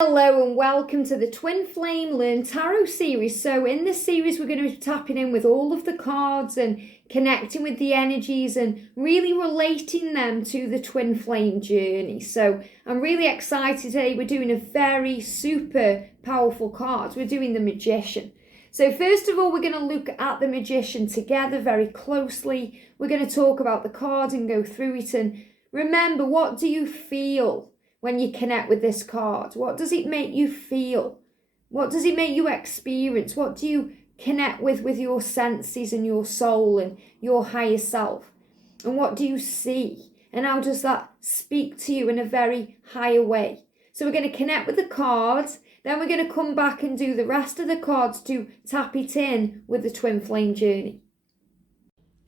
Hello and welcome to the Twin Flame Learn Tarot series. So in this series we're going to be tapping in with all of the cards and connecting with the energies and really relating them to the Twin Flame journey. So I'm really excited today. We're doing a very super powerful card. We're doing the Magician. So first of all, we're going to look at the Magician together very closely. We're going to talk about the card and go through it. And remember, what do you feel when you connect with this card? What does it make you feel? What does it make you experience? What do you connect with your senses and your soul and your higher self? And what do you see? And how does that speak to you in a very higher way? So we're going to connect with the cards. Then we're going to come back and do the rest of the cards to tap it in with the Twin Flame journey.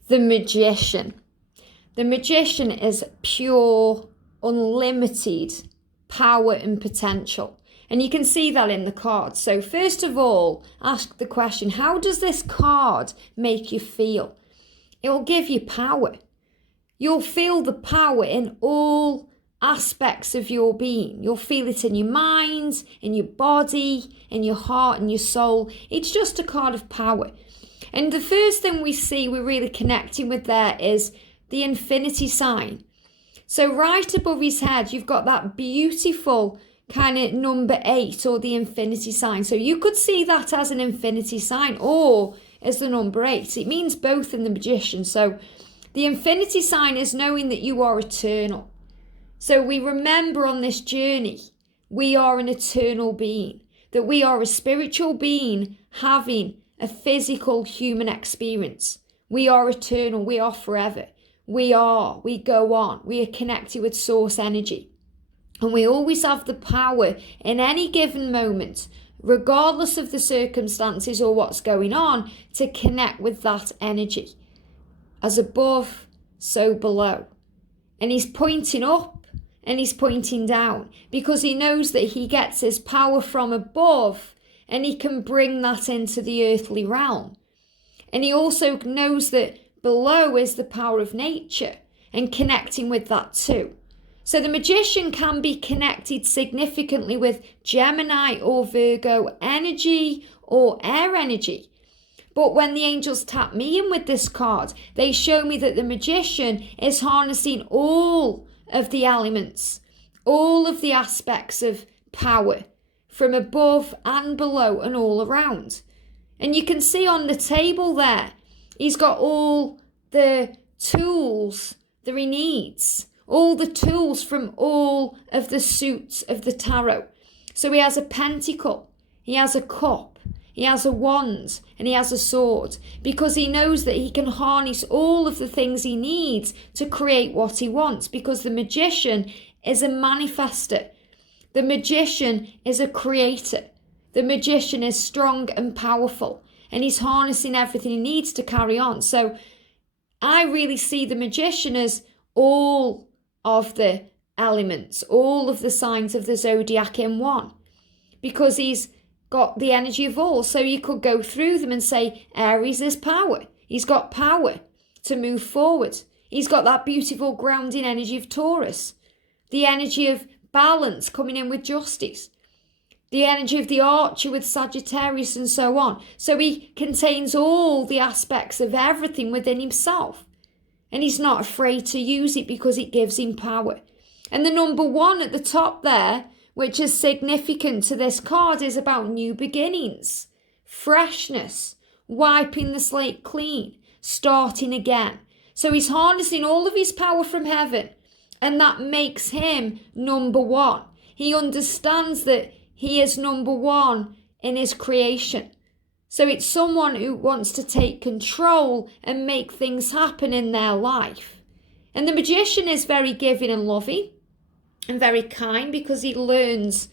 The Magician. The Magician is pure, unlimited power and potential, and you can see that in the cards. So first of all, ask the question, how does this card make you feel? It will give you power. You'll feel the power in all aspects of your being. You'll feel it in your mind, in your body, in your heart, and your soul. It's just a card of power. And the first thing we see we're really connecting with there is the infinity sign. So right above his head, you've got that beautiful kind of number 8 or the infinity sign. So you could see that as an infinity sign or as the number 8. It means both in the Magician. So the infinity sign is knowing that you are eternal. So we remember on this journey, we are an eternal being, that we are a spiritual being having a physical human experience. We are eternal. We are forever. We go on, we are connected with source energy. And we always have the power in any given moment, regardless of the circumstances or what's going on, to connect with that energy. As above, so below. And he's pointing up and he's pointing down because he knows that he gets his power from above and he can bring that into the earthly realm. And he also knows that below is the power of nature and connecting with that too. So the Magician can be connected significantly with Gemini or Virgo energy or air energy. But when the angels tap me in with this card, they show me that the Magician is harnessing all of the elements, all of the aspects of power from above and below and all around. And you can see on the table there, he's got all the tools that he needs, all the tools from all of the suits of the tarot. So he has a pentacle, he has a cup, he has a wand, and he has a sword, because he knows that he can harness all of the things he needs to create what he wants, because the Magician is a manifester. The Magician is a creator. The Magician is strong and powerful, and he's harnessing everything he needs to carry on. So I really see the Magician as all of the elements, all of the signs of the zodiac in one, because he's got the energy of all. So you could go through them and say Aries is power. He's got power to move forward. He's got that beautiful grounding energy of Taurus, the energy of balance coming in with justice, the energy of the Archer with Sagittarius, and so on. So he contains all the aspects of everything within himself. And he's not afraid to use it because it gives him power. And the number 1 at the top there, which is significant to this card, is about new beginnings, freshness, wiping the slate clean, starting again. So he's harnessing all of his power from heaven. And that makes him number 1. He understands that he is number 1 in his creation. So it's someone who wants to take control and make things happen in their life. And the Magician is very giving and loving and very kind, because he learns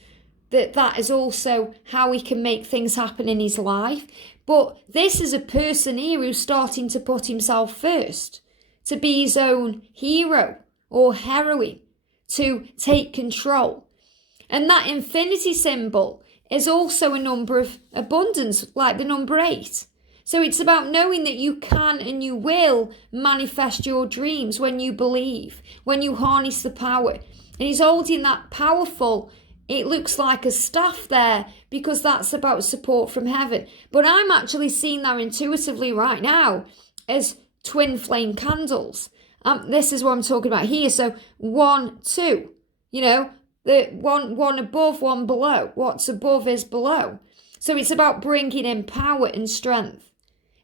that that is also how he can make things happen in his life. But this is a person here who's starting to put himself first, to be his own hero or heroine, to take control. And that infinity symbol is also a number of abundance, like the number 8. So it's about knowing that you can and you will manifest your dreams when you believe, when you harness the power. And he's holding that powerful it looks like a staff there because that's about support from heaven. But I'm actually seeing that intuitively right now as twin flame candles. This is what I'm talking about here. So 1, 2, the one above, one below. What's above is below. So it's about bringing in power and strength.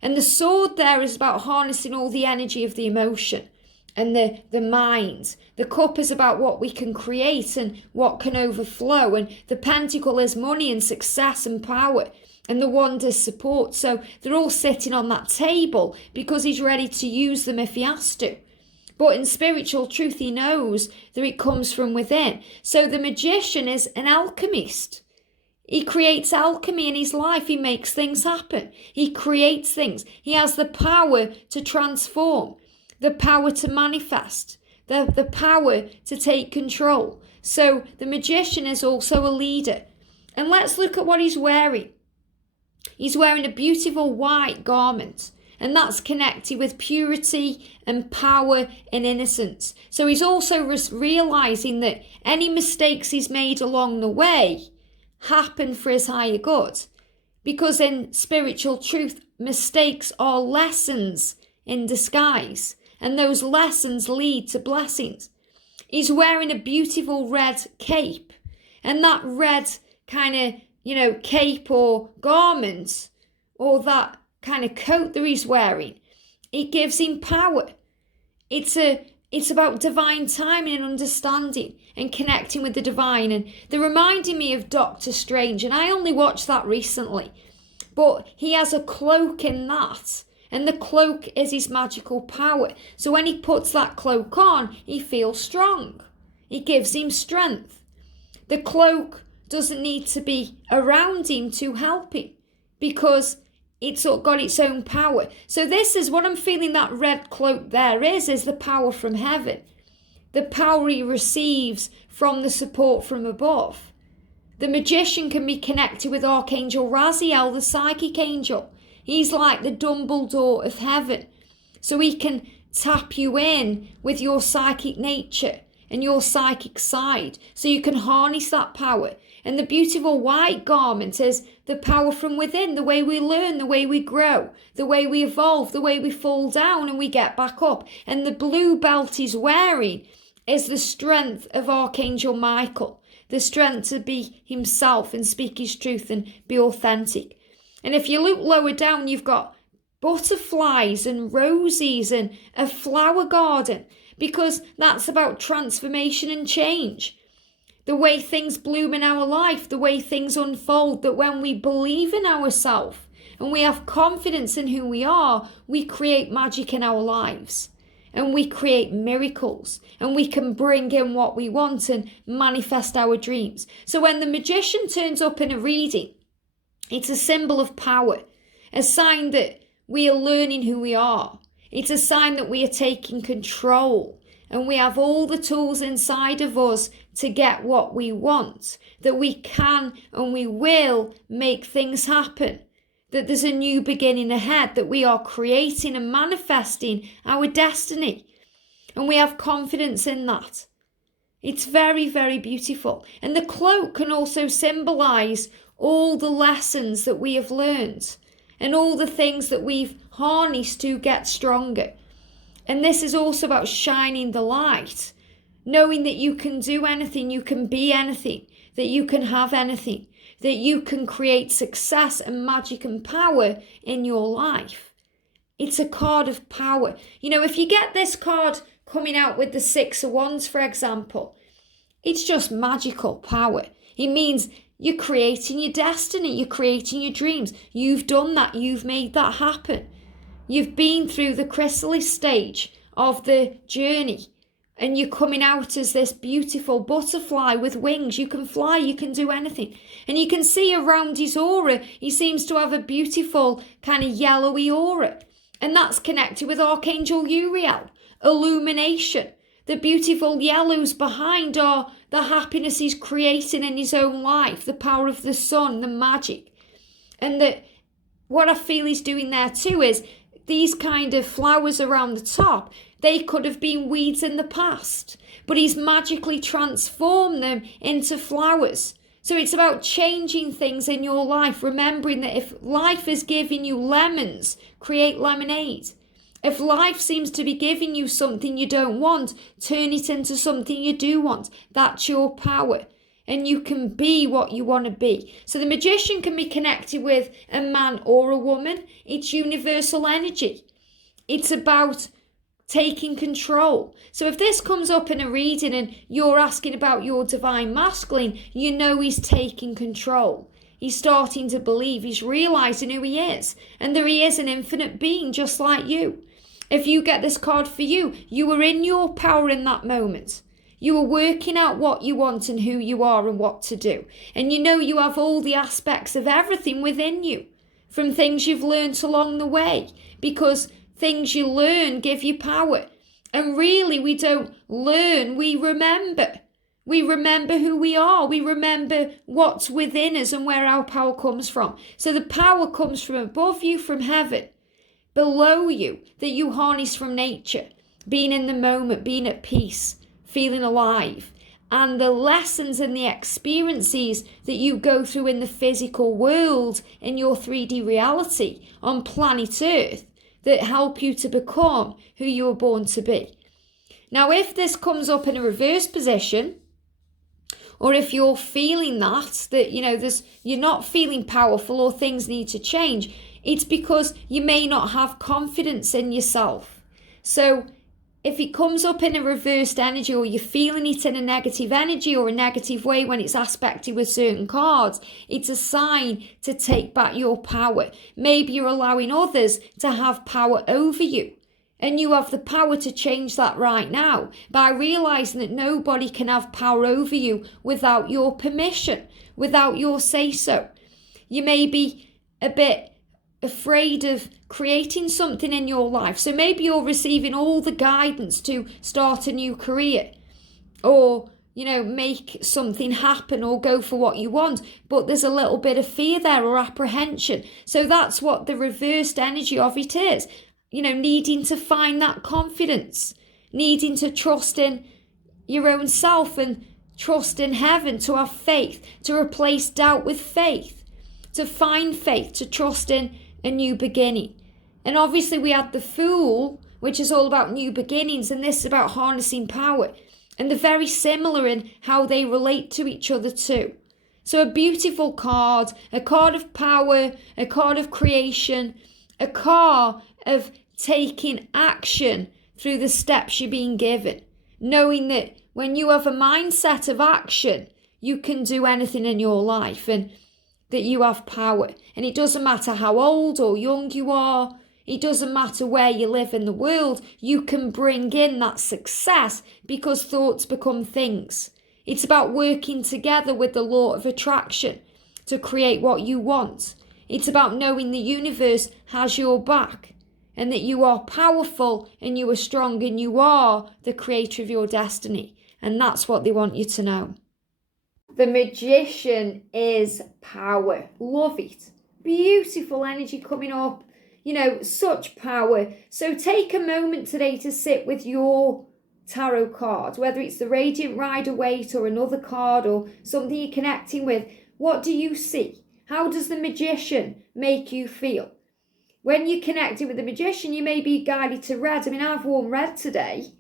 And the sword there is about harnessing all the energy of the emotion and the mind. The cup is about what we can create and what can overflow. And the pentacle is money and success and power. And the wand is support. So they're all sitting on that table because he's ready to use them if he has to. But in spiritual truth, he knows that it comes from within. So the magician is an alchemist. He creates alchemy in his life. He makes things happen. He creates things. He has the power to transform, the power to manifest, the power to take control. So the magician is also a leader. And let's look at what he's wearing. He's wearing a beautiful white garment. And that's connected with purity and power and innocence. So he's also realizing that any mistakes he's made along the way happen for his higher good. Because in spiritual truth, mistakes are lessons in disguise. And those lessons lead to blessings. He's wearing a beautiful red cape. And that red kind of, cape or garment, or that kind of coat that he's wearing, it gives him power. It's about divine timing and understanding and connecting with the divine. And they're reminding me of Doctor Strange, and I only watched that recently. But he has a cloak in that, and the cloak is his magical power. So when he puts that cloak on, he feels strong. It gives him strength. The cloak doesn't need to be around him to help him because it's got its own power. So this is what I'm feeling that red cloak there is the power from heaven. The power he receives from the support from above. The magician can be connected with Archangel Raziel, the psychic angel. He's like the Dumbledore of heaven. So he can tap you in with your psychic nature and your psychic side. So you can harness that power. And the beautiful white garment is the power from within, the way we learn, the way we grow, the way we evolve, the way we fall down and we get back up. And the blue belt he's wearing is the strength of Archangel Michael, the strength to be himself and speak his truth and be authentic. And if you look lower down, you've got butterflies and roses and a flower garden, because that's about transformation and change. The way things bloom in our life, the way things unfold, that when we believe in ourselves and we have confidence in who we are, we create magic in our lives and we create miracles and we can bring in what we want and manifest our dreams. So when the magician turns up in a reading, it's a symbol of power, a sign that we are learning who we are. It's a sign that we are taking control. And we have all the tools inside of us to get what we want, that we can and we will make things happen, that there's a new beginning ahead, that we are creating and manifesting our destiny. And we have confidence in that. It's very, very beautiful. And the cloak can also symbolize all the lessons that we have learned and all the things that we've harnessed to get stronger. And this is also about shining the light, knowing that you can do anything, you can be anything, that you can have anything, that you can create success and magic and power in your life. It's a card of power. If you get this card coming out with the 6 of Wands, for example, it's just magical power. It means you're creating your destiny, you're creating your dreams. You've done that, you've made that happen. You've been through the chrysalis stage of the journey and you're coming out as this beautiful butterfly with wings. You can fly, you can do anything. And you can see around his aura, he seems to have a beautiful kind of yellowy aura. And that's connected with Archangel Uriel, illumination. The beautiful yellows behind are the happiness he's creating in his own life, the power of the sun, the magic. And what I feel he's doing there too is these kind of flowers around the top, they could have been weeds in the past. but he's magically transformed them into flowers. So it's about changing things in your life, remembering that if life is giving you lemons, create lemonade. If life seems to be giving you something you don't want, turn it into something you do want. That's your power. And you can be what you want to be. So the magician can be connected with a man or a woman. It's universal energy. It's about taking control. So if this comes up in a reading and you're asking about your divine masculine, you know he's taking control. He's starting to believe, he's realizing who he is, and that he is an infinite being just like you. If you get this card for you, you were in your power in that moment. You were working out what you want and who you are and what to do. And you know you have all the aspects of everything within you, from things you've learned along the way, because things you learn give you power. And really, we don't learn, we remember. We remember who we are. We remember what's within us and where our power comes from. So the power comes from above you, from heaven, below you, that you harness from nature, being in the moment, being at peace, feeling alive. And the lessons and the experiences that you go through in the physical world, in your 3D reality on planet Earth, that help you to become who you were born to be. Now, if this comes up in a reverse position, or if you're feeling that you're not feeling powerful or things need to change, it's because you may not have confidence in yourself. So if it comes up in a reversed energy, or you're feeling it in a negative energy or a negative way when it's aspected with certain cards, it's a sign to take back your power. Maybe you're allowing others to have power over you. And you have the power to change that right now by realizing that nobody can have power over you without your permission, without your say-so. You may be a bit afraid of creating something in your life. So maybe you're receiving all the guidance to start a new career, or, make something happen or go for what you want, but there's a little bit of fear there or apprehension. So that's what the reversed energy of it is. Needing to find that confidence, needing to trust in your own self and trust in heaven, to have faith, to replace doubt with faith, to find faith, to trust in a new beginning. And obviously we had the Fool, which is all about new beginnings, and this is about harnessing power. And they're very similar in how they relate to each other too. So a beautiful card, a card of power, a card of creation, a card of taking action through the steps you're being given, knowing that when you have a mindset of action, you can do anything in your life, and that you have power. And it doesn't matter how old or young you are, it doesn't matter where you live in the world, you can bring in that success because thoughts become things. It's about working together with the law of attraction to create what you want. It's about knowing the universe has your back, and that you are powerful and you are strong and you are the creator of your destiny. And that's what they want you to know. The Magician is power. Love it. Beautiful energy coming up. Such power. So take a moment today to sit with your tarot card, whether it's the Radiant Rider Waite or another card or something you're connecting with. What do you see? How does the Magician make you feel? When you're connecting with the Magician, you may be guided to red. I've worn red today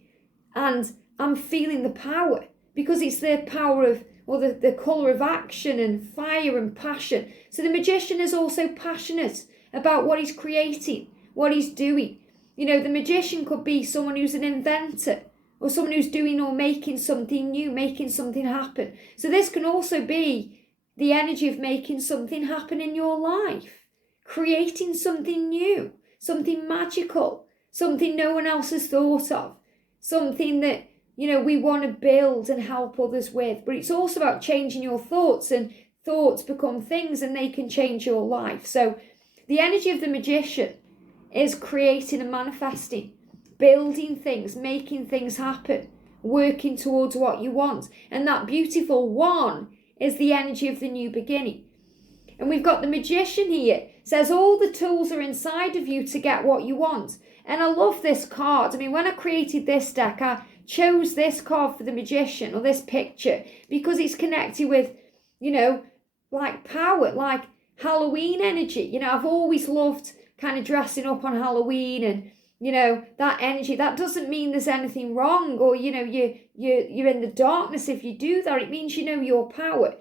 and I'm feeling the power, because it's the power of, or the colour of action and fire and passion. So the Magician is also passionate about what he's creating, what he's doing. The Magician could be someone who's an inventor, or someone who's doing or making something new, making something happen. So this can also be the energy of making something happen in your life. Creating something new, something magical, something no one else has thought of, something that, we want to build and help others with. But it's also about changing your thoughts, and thoughts become things and they can change your life. So the energy of the Magician is creating and manifesting, building things, making things happen, working towards what you want. And that beautiful one is the energy of the new beginning. And we've got the Magician here. Says all the tools are inside of you to get what you want. And I love this card. When I created this deck, I chose this card for the magician, or this picture, because it's connected with, like power, like Halloween energy. I've always loved kind of dressing up on Halloween, and that energy. That doesn't mean there's anything wrong, or you're in the darkness if you do that. It means your power.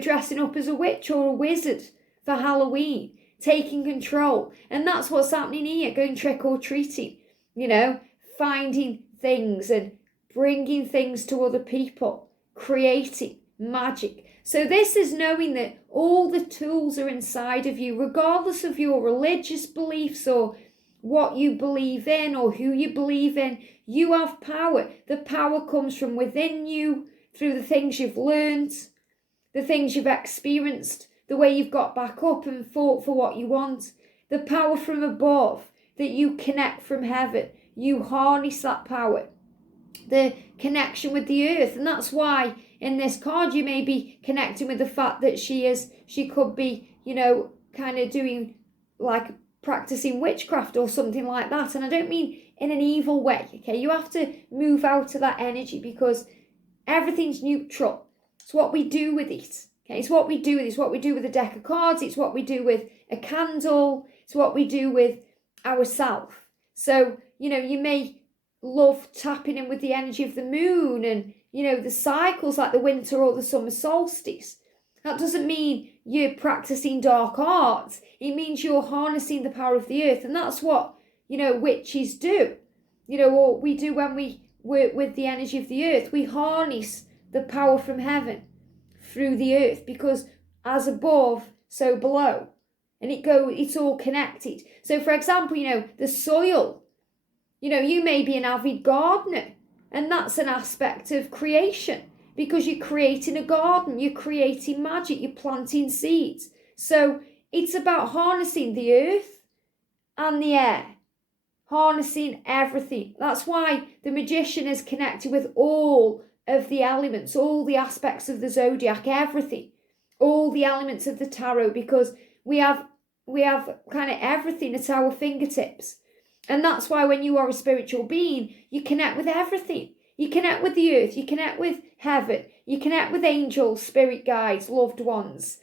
Dressing up as a witch or a wizard for Halloween, taking control. And that's what's happening here, going trick or treating, finding things and bringing things to other people, creating magic. So this is knowing that all the tools are inside of you, regardless of your religious beliefs or what you believe in or who you believe in. You have power. The power comes from within you, through the things you've learned, the things you've experienced, the way you've got back up and fought for what you want. The power from above, that you connect from heaven. You harness that power. The connection with the earth. And that's why in this card you may be connecting with the fact that she could be, kind of doing, like, practicing witchcraft or something like that. And I don't mean in an evil way, okay? You have to move out of that energy, because everything's neutral. It's what we do with it. Okay, it's what we do with it. It's what we do with a deck of cards. It's what we do with a candle. It's what we do with ourselves. So, you may love tapping in with the energy of the moon and, the cycles, like the winter or the summer solstice. That doesn't mean you're practicing dark arts. It means you're harnessing the power of the earth. And that's what, witches do. What we do when we work with the energy of the earth. We harness the power from heaven through the earth, because as above, so below. And it's all connected. So for example, the soil, you may be an avid gardener, and that's an aspect of creation, because you're creating a garden, you're creating magic, you're planting seeds. So it's about harnessing the earth and the air, harnessing everything. That's why the magician is connected with all of the elements, all the aspects of the zodiac, everything, all the elements of the tarot, because we have kind of everything at our fingertips. And that's why when you are a spiritual being, you connect with everything. You connect with the earth, you connect with heaven, you connect with angels, spirit guides, loved ones,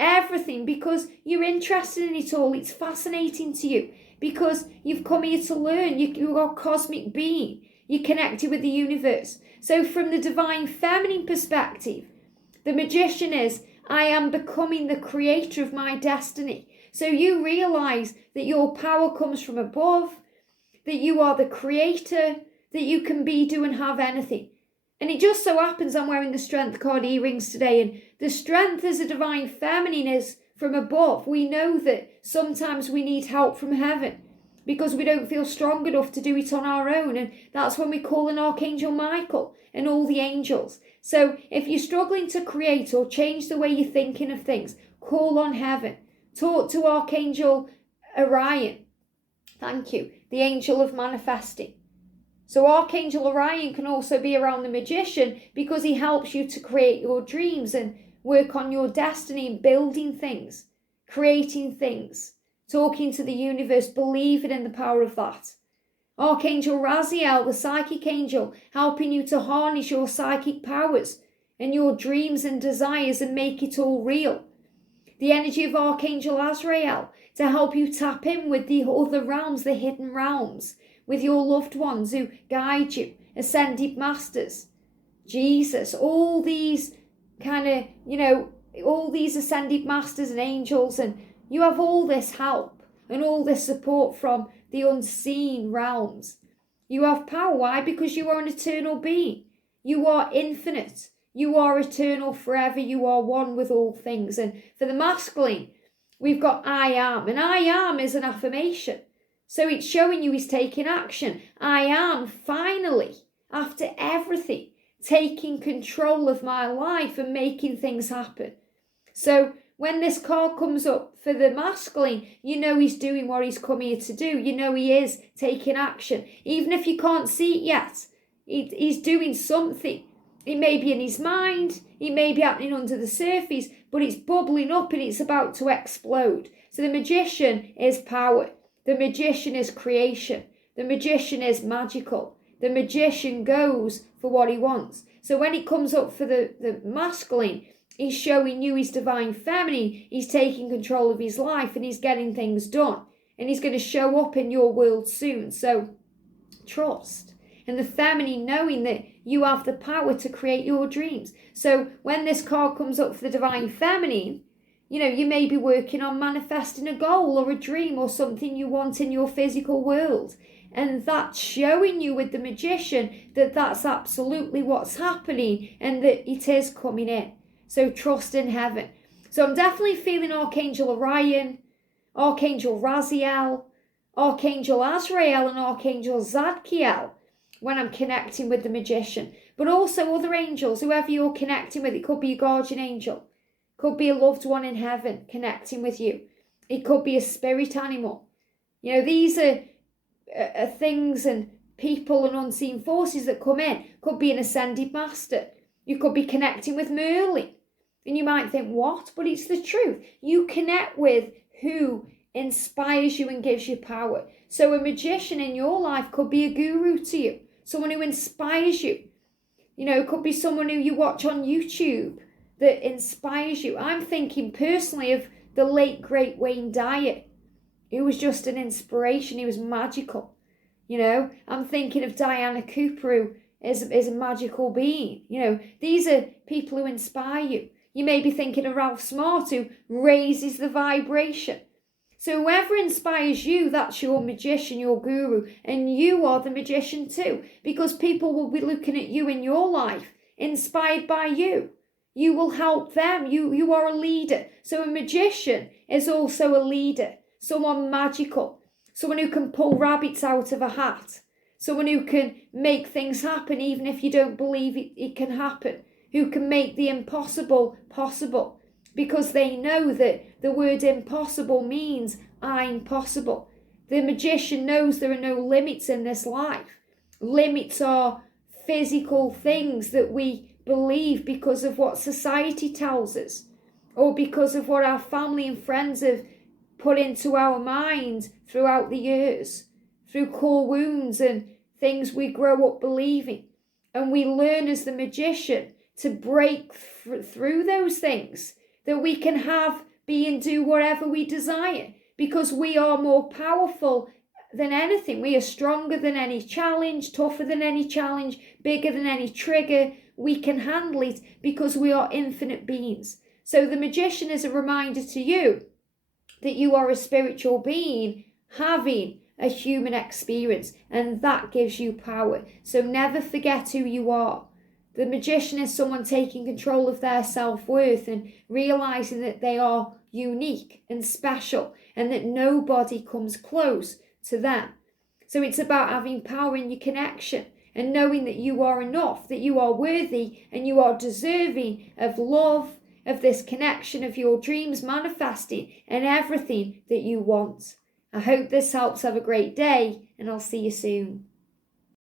everything, because you're interested in it all. It's fascinating to you, because you've come here to learn. You are a cosmic being. You're connected with the universe. So from the divine feminine perspective, the magician is, I am becoming the creator of my destiny. So you realize that your power comes from above, that you are the creator, that you can be, do and have anything. And it just so happens I'm wearing the strength card earrings today, and the strength as a divine feminine is from above. We know that sometimes we need help from heaven, because we don't feel strong enough to do it on our own. And that's when we call in Archangel Michael and all the angels. So if you're struggling to create or change the way you're thinking of things, call on heaven. Talk to Archangel Orion. Thank you. The angel of manifesting. So Archangel Orion can also be around the magician, because he helps you to create your dreams and work on your destiny and building things, creating things, talking to the universe, believing in the power of that. Archangel Raziel, the psychic angel, helping you to harness your psychic powers and your dreams and desires and make it all real. The energy of Archangel Azrael to help you tap in with the other realms, the hidden realms, with your loved ones who guide you, ascended masters, Jesus, all these kind of, all these ascended masters and angels, and you have all this help and all this support from the unseen realms. You have power. Why? Because you are an eternal being. You are infinite. You are eternal forever. You are one with all things. And for the masculine, we've got I am. And I am is an affirmation. So it's showing you he's taking action. I am finally, after everything, taking control of my life and making things happen. So when this card comes up for the masculine, you know he's doing what he's come here to do. You know he is taking action. Even if you can't see it yet, he's doing something. It may be in his mind, it may be happening under the surface, but it's bubbling up and it's about to explode. So the magician is power. The magician is creation. The magician is magical. The magician goes for what he wants. So when it comes up for the masculine, he's showing you his divine feminine. He's taking control of his life and he's getting things done. And he's going to show up in your world soon. So trust. And the feminine knowing that you have the power to create your dreams. So when this card comes up for the divine feminine, you may be working on manifesting a goal or a dream or something you want in your physical world. And that's showing you with the magician that that's absolutely what's happening and that it is coming in. So trust in heaven. So I'm definitely feeling Archangel Orion, Archangel Raziel, Archangel Azrael and Archangel Zadkiel when I'm connecting with the magician. But also other angels, whoever you're connecting with. It could be a guardian angel. Could be a loved one in heaven connecting with you. It could be a spirit animal. These are things and people and unseen forces that come in. Could be an ascended master. You could be connecting with Merlin. And you might think, what? But it's the truth. You connect with who inspires you and gives you power. So a magician in your life could be a guru to you. Someone who inspires you. It could be someone who you watch on YouTube that inspires you. I'm thinking personally of the late, great Wayne Dyer. He was just an inspiration. He was magical. I'm thinking of Diana Cooper, who is a magical being. These are people who inspire you. You may be thinking of Ralph Smart, who raises the vibration. So whoever inspires you, that's your magician, your guru, and you are the magician too, because people will be looking at you in your life, inspired by you. You will help them. You are a leader. So a magician is also a leader, someone magical, someone who can pull rabbits out of a hat, someone who can make things happen even if you don't believe it can happen, who can make the impossible possible. Because they know that the word impossible means I'm possible. The magician knows there are no limits in this life. Limits are physical things that we believe because of what society tells us, or because of what our family and friends have put into our minds throughout the years, through core wounds and things we grow up believing. And we learn as the magician to break through those things, that we can have, be and do whatever we desire, because we are more powerful than anything. We are stronger than any challenge, tougher than any challenge, bigger than any trigger. We can handle it because we are infinite beings. So the magician is a reminder to you that you are a spiritual being having a human experience, and that gives you power. So never forget who you are. The magician is someone taking control of their self-worth and realizing that they are unique and special and that nobody comes close to them. So it's about having power in your connection and knowing that you are enough, that you are worthy and you are deserving of love, of this connection, of your dreams manifesting and everything that you want. I hope this helps. Have a great day and I'll see you soon.